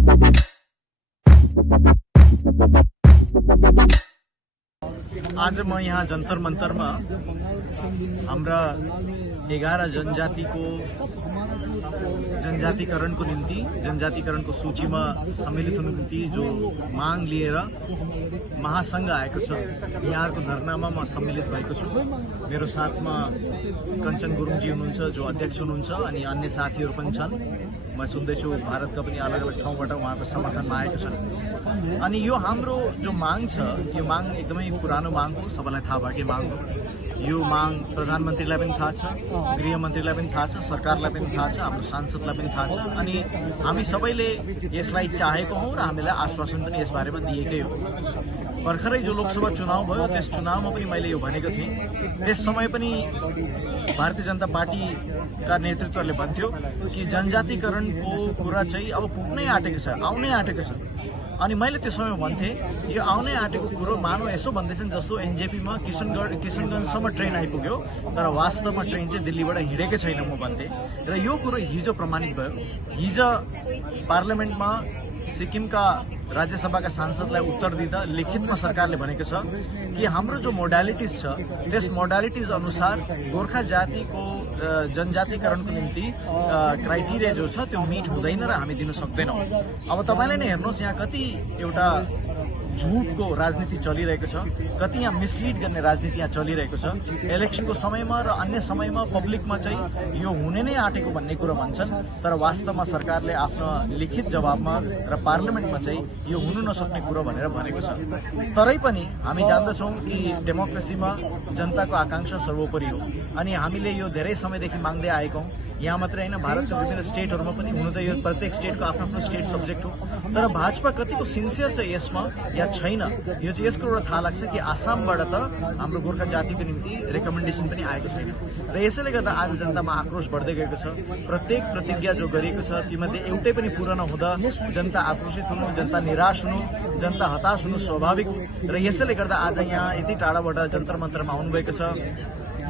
आज म यहाँ जन्तर मन्तरमा हाम्रा 11 जनजातिकरणको निम्ति जनजातिकरणको सूचीमा सम्मिलित हुनुको निम्ति जो माग लिएर महासंघ आएको छ। यहाँको धरनामा म सम्मिलित भएको छु। मेरो साथमा कञ्चन गुरुङजी हुनुहुन्छ जो अध्यक्ष हुनुहुन्छ अनि अन्य साथीहरू पनि छन्। म सुन्दैछु भारतका पनि अलग अलग ठाउँबाट उहाँको समर्थनमा आएको छन्। अनि यो हाम्रो जो माग छ यो माग एकदमै पुरानो माग हो, सबैलाई थाहा भएकै माग हो। यो माग प्रधानमन्त्रीलाई पनि थाहा छ, गृहमन्त्रीलाई पनि थाहा छ, सरकारलाई पनि थाहा छ, हाम्रो सांसदलाई पनि थाहा छ अनि हामी सबैले यसलाई चाहेको हौं र हामीलाई आश्वासन पनि यसबारेमा दिएकै हो। भर्खरै जो लोकसभा चुनाव भयो त्यस चुनावमा पनि मैले यो भनेको थिएँ। त्यस समय पनि भारतीय जनता पार्टीका नेतृत्वले भन्थ्यो कि जनजातिकरणको कुरा चाहिँ अब पुग्नै आँटेको छ, आउनै आँटेको छ। अनि मैले त्यो समय भन्थे यो आउनै आँटेको कुरो मानव यसो भन्दैछन् जस्तो एनजेपीमा किशनगञ्जसम्म ट्रेन आइपुग्यो तर वास्तवमा ट्रेन चाहिँ दिल्लीबाट हिँडेकै छैन म भन्थे। र यो कुरो हिजो प्रमाणित भयो। हिजो पार्लियामेन्टमा सिक्किमका राज्यसभाका सांसदलाई उत्तर दिँदा लिखितमा सरकारले भनेको छ कि हाम्रो जो मोडालिटिज छ त्यस मोडालिटिज अनुसार गोर्खा जातिको जनजातिकरणको निम्ति क्राइटेरिया जो छ त्यो मिट हुँदैन र हामी दिन सक्दैनौँ। अब तपाईले नै हेर्नुहोस् यहाँ कति एउटा झुटको राजनीति चलिरहेको छ, कति यहाँ मिसलिड गर्ने राजनीति यहाँ चलिरहेको छ। इलेक्सनको समयमा र अन्य समयमा पब्लिकमा चाहिँ यो हुने नै आँटेको भन्ने कुरा भन्छन् तर वास्तवमा सरकारले आफ्नो लिखित जवाबमा र पार्लियामेन्टमा चाहिँ यो हुनु नसक्ने कुरो भनेर भनेको छ। तरै पनि हामी जान्दछौँ कि डेमोक्रेसीमा जनताको आकांक्षा सर्वोपरि हो अनि हामीले यो धेरै समयदेखि माग्दै आएका हौं। यहाँ मात्रै हैन, भारतका विभिन्न स्टेटहरुमा पनि हुनु त यो प्रत्येक स्टेटको आफ्नो आफ्नो स्टेट सब्जेक्ट हो तर भाजपा कतिको सिन्सियर छ यसमा या छैन यो चाहिँ यसको एउटा थाहा लाग्छ कि आसामबाट त हाम्रो गोर्खा जातिको निम्ति रेकमेन्डेसन पनि आएको छैन र यसैले गर्दा आज जनतामा आक्रोश बढ्दै गएको छ। प्रत्येक प्रतिज्ञा जो गरिएको छ तीमध्ये एउटै पनि पूरा नहुँदा जनता आक्रोशित हुनु, जनता निराश हुनु, जनता हताश हुनु स्वाभाविक हो र यसैले गर्दा आज यहाँ यति टाढाबाट जन्तर मन्तरमा आउनुभएको छ,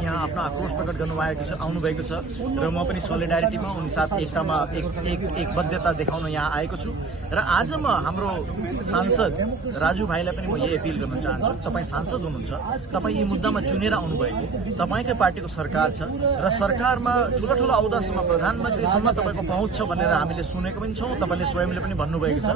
यहाँ आफ्नो आक्रोश प्रकट आउनुभएको छ र म पनि सोलिडारिटीमा उनी साथ एकतामा एकबद्धता देखाउन यहाँ आएको छु। र आज म हाम्रो सांसद राजु भाइलाई पनि म यही अपिल गर्न चाहन्छु, तपाईँ सांसद हुनुहुन्छ, तपाईँ यी मुद्दामा चुनेर आउनुभएको, तपाईँकै पार्टीको सरकार छ र सरकारमा ठूला ठूला औदासम्म प्रधानमन्त्रीसम्म तपाईँको पहुँच छ भनेर हामीले सुनेको पनि छौँ, तपाईँले स्वयंले पनि भन्नुभएको छ।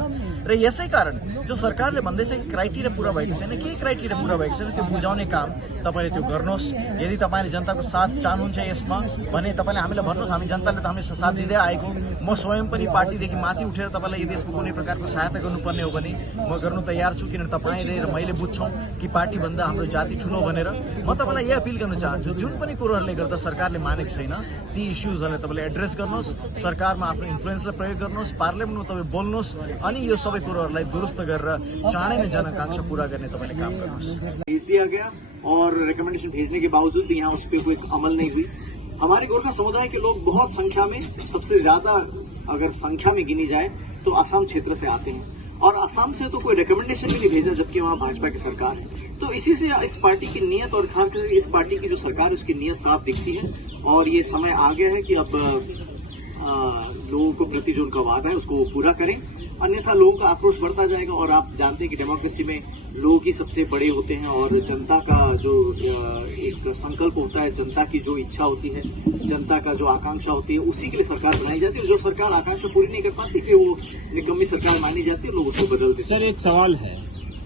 र यसै कारण जो सरकारले भन्दैछ कि क्राइटेरिया पूरा भएको छैन, के क्राइटेरिया पूरा भएको छैन त्यो बुझाउने काम तपाईँले त्यो गर्नुहोस्। यदि तपाईले जनताको साथ चाहनुहुन्छ यसमा भने तपाईले हामीलाई भन्नुहोस्, हामी जनताले त हामीलाई साथ दिँदै आएको। म स्वयं पनि पार्टीदेखि माथि उठेर तपाईलाई यदि यसमा कुनै प्रकारको सहायता गर्नुपर्ने हो भने म गर्न तयार छु, किनभने तपाईँले र मैले बुझ्छौँ कि पार्टी भन्दा हाम्रो जाति ठुलो भनेर। म तपाईलाई यही अपिल गर्न चाहन्छु, जुन पनि कुरोहरूले गर्दा सरकारले मानेको छैन ती इस्युजहरूलाई तपाईँले एड्रेस गर्नुहोस्, सरकारमा आफ्नो इन्फ्लुएन्सलाई प्रयोग गर्नुहोस्, पार्लियामेन्टमा तपाईँ बोल्नुहोस् अनि यो सबै कुरोहरूलाई दुरुस्त गरेर चाँडै नै जनआकांक्षा पूरा गर्ने तपाईँले काम गर्नुहोस्। भेज दिया गया और रिकमेंडेशन भेजने के बावजूद भी यहाँ उस पर कोई अमल नहीं हुई। हमारे गोरखा समुदाय के लोग बहुत संख्या में, सबसे ज्यादा अगर संख्या में गिनी जाए तो असम क्षेत्र से आते हैं और असम से तो कोई रिकमेंडेशन भी नहीं भेजा जबकि वहाँ भाजपा की सरकार है। तो इसी से इस पार्टी की नीयत और खास कर इस पार्टी की जो सरकार है उसकी नीयत साफ दिखती है और ये समय आ गया है कि अब लोगों को प्रति जो उनका वादा है उसको वो पूरा करें, अन्यथा लोगों का आक्रोश बढ़ता जाएगा। और आप जानते हैं कि डेमोक्रेसी में लोग ही सबसे बड़े होते हैं और जनता का जो एक संकल्प होता है, जनता की जो इच्छा होती है, जनता का जो आकांक्षा होती है, उसी के लिए सरकार बनाई जाती है। जो सरकार आकांक्षा पूरी नहीं कर पाती फिर वो निकम्मी सरकार मानी जाती है, लोग उसको बदलते हैं। सर एक सवाल है,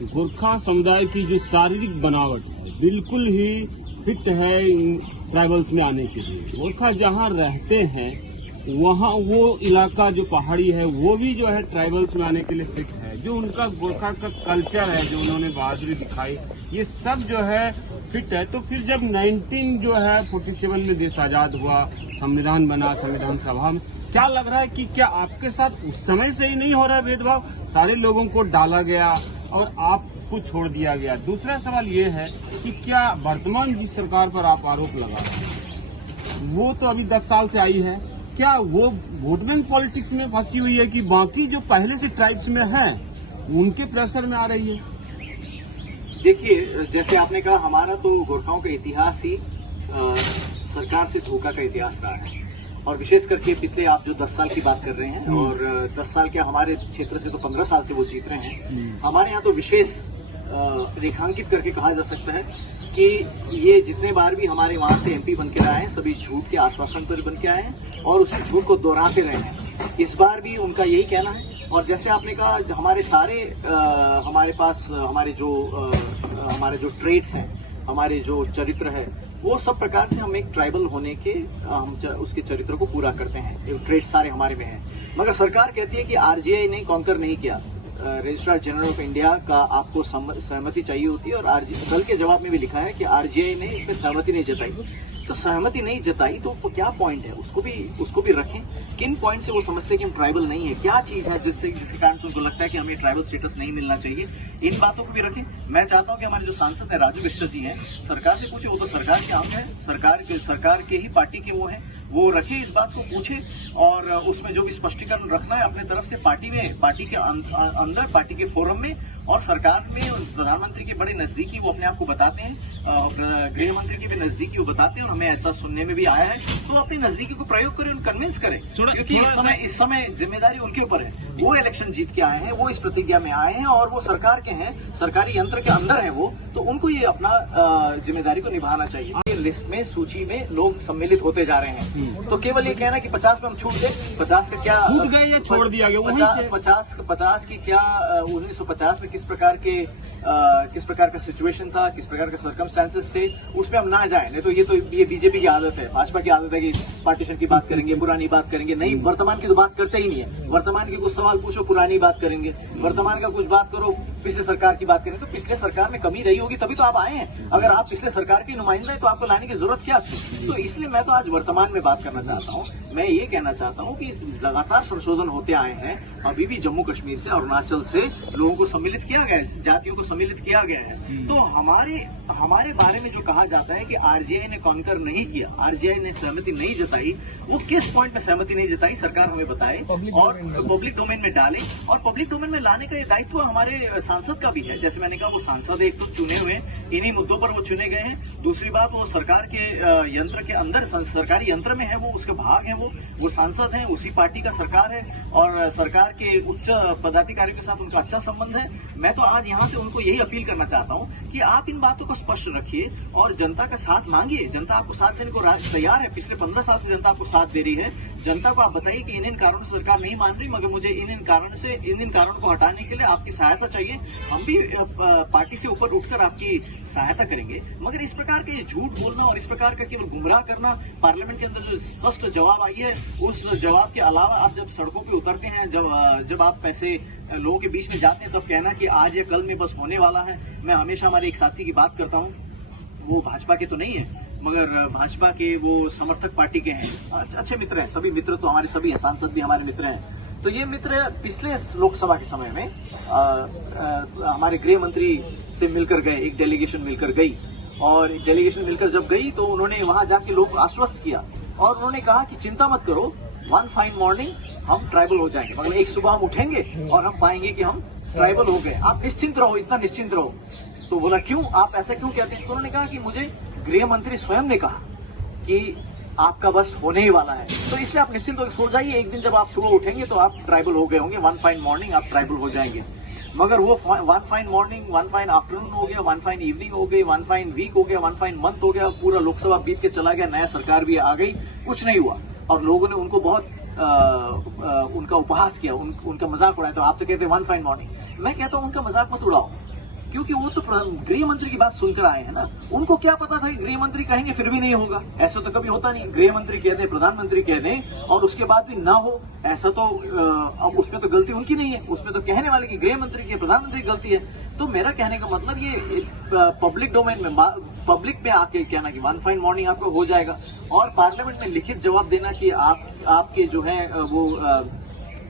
गोरखा समुदाय की जो शारीरिक बनावट है बिल्कुल ही फिट है ट्राइबल्स में आने के लिए। गोरखा जहाँ रहते हैं वहाँ वो इलाका जो पहाड़ी है वो भी जो है ट्राइबल्स में आने के लिए फिट है। जो उनका गोरखा का कल्चर है, जो उन्होंने बहादुरी दिखाई, ये सब जो है फिट है। तो फिर जब 1947 में देश आजाद हुआ, संविधान बना, संविधान सभा में क्या लग रहा है कि क्या आपके साथ उस समय से ही नहीं हो रहा है भेदभाव? सारे लोगों को डाला गया और आपको छोड़ दिया गया। दूसरा सवाल ये है कि क्या वर्तमान जिस सरकार पर आप आरोप लगा रहे हैं वो तो अभी 10 साल से आई है, क्या वो वोट बैंक पॉलिटिक्स में फंसी हुई है कि बाकी जो पहले से ट्राइब्स में हैं उनके प्रेशर में आ रही है? देखिए, जैसे आपने कहा, हमारा तो गोरखाओं का इतिहास ही सरकार से धोखा का इतिहास रहा है और विशेष करके पिछले आप जो 10 साल की बात कर रहे हैं और 10 साल के हमारे क्षेत्र से तो 15 साल से वो जीत रहे हैं। हमारे यहाँ तो विशेष रेखांकित करके कहा जा सकता है कि ये जितने बार भी हमारे वहाँ से एमपी बन के आए हैं सभी झूठ के आश्वासन पर बन के आए हैं और उसी झूठ को दोहराते रहे हैं। इस बार भी उनका यही कहना है। और जैसे आपने कहा हमारे सारे हमारे पास हमारे जो ट्रेड्स हैं, हमारे जो चरित्र है, वो सब प्रकार से हम एक ट्राइबल होने के हम उसके चरित्र को पूरा करते हैं। ट्रेड सारे हमारे में हैं। मगर सरकार कहती है कि आरजीआई ने कॉन्कर नहीं किया। रजिस्ट्रार जनरल ऑफ इंडिया का आपको सहमति चाहिए होती है और कल के जवाब में भी लिखा है कि आरजीआई ने इस पर सहमति नहीं जताई। तो सहमति नहीं जताई तो क्या पॉइंट है, उसको भी रखें। किन पॉइंट से वो समझते हैं कि हम ट्राइबल नहीं है, क्या चीज है जिसके कारण से उनको लगता है कि हमें ट्राइबल स्टेटस नहीं मिलना चाहिए, इन बातों को भी रखें। मैं चाहता हूं कि हमारे जो सांसद है राजू बिष्ट जी हैं, सरकार से पूछे, वो तो सरकार के अंग है, सरकार के ही पार्टी के वो हैं, वो रखे इस बात को पूछे और उसमें जो भी स्पष्टीकरण रखना है अपने तरफ से पार्टी के अंदर, पार्टी के फोरम में और सरकार में प्रधानमंत्री के बड़े नजदीकी वो अपने आप को बताते हैं, गृह मंत्री के भी नजदीकी वो बताते हैं और हमें ऐसा सुनने में भी आया है। तो अपनी नजदीकी को प्रयोग करें, उनको कन्विंस करें, क्योंकि इस समय जिम्मेदारी उनके ऊपर है। वो इलेक्शन जीत के आए हैं, वो इस प्रतिज्ञा में आए हैं और वो सरकार के हैं, सरकारी यंत्र के अंदर है वो, तो उनको ये अपना जिम्मेदारी को निभाना चाहिए। लिस्ट में, सूची में लोग सम्मिलित होते जा रहे हैं, तो केवल ये कहना कि 50 में हम छूट गए, 50 का क्या छूट गए या छोड़ दिया गया, 50 की क्या 1950 में किस प्रकार का सिचुएशन था, किस प्रकार के सर्कमस्टांसेस थे, उसमें हम ना जाए। नहीं तो ये बीजेपी की आदत है, भाजपा की आदत है कि पार्टीशन की बात करेंगे, पुरानी बात करेंगे। नहीं, वर्तमान की तो बात करते ही नहीं है। वर्तमान के कुछ सवाल पूछो, पुरानी बात करेंगे। वर्तमान का कुछ बात करो, पिछले सरकार की बात करें। तो पिछले सरकार में कमी रही होगी तभी तो आप आए हैं। अगर आप पिछले सरकार के नुमाइंदा है तो आपको लाने की जरूरत क्या थी? तो इसलिए मैं तो आज वर्तमान में बात करना चाहता हूँ। मैं ये कहना चाहता हूँ कि लगातार संशोधन होते आए हैं। अभी भी जम्मू कश्मीर से, अरुणाचल से लोगों को सम्मिलित किया गया है, जातियों को सम्मिलित किया गया है। तो हमारे बारे में जो कहा जाता है कि आरजीआई ने कॉन्कर नहीं किया, आरजीआई ने सहमति नहीं जताई, वो किस पॉइंट में सहमति नहीं जताई सरकार हमें बताए और पब्लिक डोमेन में डाले। और पब्लिक डोमेन में लाने का ये दायित्व हमारे सांसद का भी है। जैसे मैंने कहा, वो सांसद एक तो चुने हुए, इन्हीं मुद्दों पर वो चुने गए हैं। दूसरी बात, वो सरकार के यंत्र के अंदर, सरकारी यंत्र में है, वो उसके भाग है, वो सांसद हैं, उसी पार्टी का सरकार है और सरकार के उच्च पदाधिकारियों के साथ उनका अच्छा संबंध है। मैं तो आज यहाँ से उनको यही अपील करना चाहता हूँ कि आप इन बातों को स्पष्ट रखिए और जनता का साथ मांगिए। जनता आपको साथ देने को तैयार है। पिछले 15 साल से जनता आपको साथ दे रही है। जनता को आप बताइए कि इन कारणों से सरकार नहीं मान रही, मगर मुझे इन कारणों को हटाने के लिए आपकी सहायता चाहिए। हम भी पार्टी से ऊपर उठकर आपकी सहायता करेंगे। मगर इस प्रकार के झूठ बोलना और इस प्रकार का केवल गुमराह करना, पार्लियामेंट के अंदर जो स्पष्ट जवाब आई है, उस जवाब के अलावा आप जब सड़कों पे उतरते हैं, जब आप ऐसे लोगों के बीच में जाते हैं, तब कहना कि आज या कल में बस होने वाला है। मैं हमेशा हमारे एक साथी की बात करता हूँ, वो भाजपा के तो नहीं है मगर भाजपा के वो समर्थक पार्टी के हैं, अच्छे मित्र हैं। सभी मित्र तो हमारे सभी हैं, सांसद भी हमारे मित्र हैं। तो ये मित्र पिछले लोकसभा के समय में हमारे गृह मंत्री से मिलकर गए, एक डेलीगेशन मिलकर गई और एक डेलीगेशन मिलकर जब गई तो उन्होंने वहां जाके लोग को आश्वस्त किया और उन्होंने कहा कि चिंता मत करो, वन फाइन मॉर्निंग हम ट्राइबल हो जाएंगे। मतलब एक सुबह हम उठेंगे और हम पाएंगे कि हम ट्राइबल हो गए। आप निश्चिंत रहो, इतना निश्चिंत रहो। तो बोला क्यों, आप ऐसा क्यों कहते हैं? तो उन्होंने कहा कि मुझे गृह मंत्री स्वयं ने कहा कि आपका बस होने ही वाला है, तो इसलिए आप निश्चिंत होकर सो जाइए। एक दिन जब आप सुबह उठेंगे तो आप ट्राइबल हो गए होंगे, वन फाइन मॉर्निंग आप ट्राइबल हो जाएंगे। मगर वो one fine morning, one fine afternoon हो गया, वन फाइन इवनिंग हो गई, वन फाइन वीक हो गया, वन फाइन मंथ हो गया, पूरा लोकसभा बीत के चला गया, नया सरकार भी आ गई, कुछ नहीं हुआ और लोगों ने उनको बहुत उनका उपहास किया, उनका मजाक उड़ाया। तो आप तो कहते हैं वन फाइन मॉर्निंग। मैं कहता हूं उनका मजाक मत उड़ाओ, क्योंकि वो तो गृह मंत्री की बात सुनकर आए हैं ना। उनको क्या पता था कि गृह मंत्री कहेंगे फिर भी नहीं होगा? ऐसा तो कभी होता नहीं। गृह मंत्री कह दें, प्रधानमंत्री कह दें और उसके बाद भी ना हो, ऐसा तो अब उसमें तो गलती उनकी नहीं है, उसमें तो कहने वाले की गृह मंत्री की, प्रधानमंत्री की गलती है। तो मेरा कहने का मतलब ये पब्लिक डोमेन में, पब्लिक में आके कहना कि वन फाइन मॉर्निंग आपको हो जाएगा और पार्लियामेंट में लिखित जवाब देना कि आपके जो है वो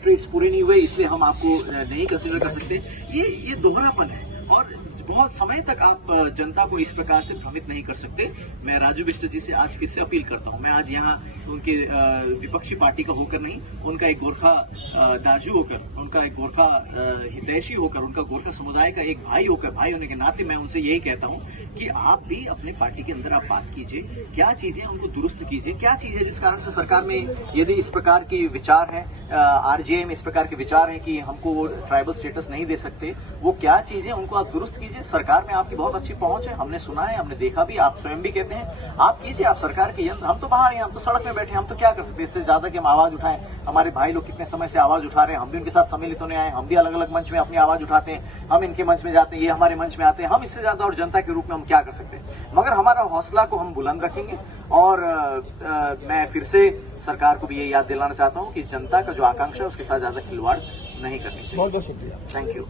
ट्रेड्स पूरे नहीं हुए इसलिए हम आपको नहीं कंसिडर कर सकते, ये दोहरापन है। और बहुत समय तक आप जनता को इस प्रकार से भ्रमित नहीं कर सकते। मैं राजू बिष्ट जी से आज फिर से अपील करता हूं। मैं आज यहाँ उनके विपक्षी पार्टी का होकर नहीं, उनका एक गोरखा दाजू होकर, उनका एक गोरखा हितैषी होकर, उनका गोरखा समुदाय का एक भाई होकर, भाई होने के नाते मैं उनसे यही कहता हूं कि आप भी अपने पार्टी के अंदर आप बात कीजिए, क्या चीजें उनको दुरुस्त कीजिए, क्या चीज है जिस कारण से सरकार में यदि इस प्रकार की विचार है, आरजेए में इस प्रकार के विचार है कि हमको वो ट्राइबल स्टेटस नहीं दे सकते, वो क्या चीजें उनको आप दुरुस्त कीजिए। सरकार में आपकी बहुत अच्छी पहुंच है, हमने सुना है, हमने देखा भी, आप स्वयं भी कहते हैं, आप कीजिए, आप सरकार के यंत्र। हम तो बाहर हैं, हम तो सड़क में बैठे, हम तो क्या कर सकते हैं इससे ज्यादा कि हम आवाज उठाएं। हमारे भाई लोग कितने समय से आवाज उठा रहे हैं, हम भी उनके साथ सम्मिलित होने आए, हम भी अलग अलग मंच में अपनी आवाज उठाते हैं, हम इनके मंच में जाते हैं, ये हमारे मंच में आते हैं, हम इससे ज्यादा और जनता के रूप में हम क्या कर सकते हैं। मगर हमारा हौसला को हम बुलंद रखेंगे और मैं फिर से सरकार को भी ये याद दिलाना चाहता हूं कि जनता का जो आकांक्षा है उसके साथ ज्यादा खिलवाड़ नहीं करनी चाहिए। बहुत बहुत शुक्रिया। Thank you.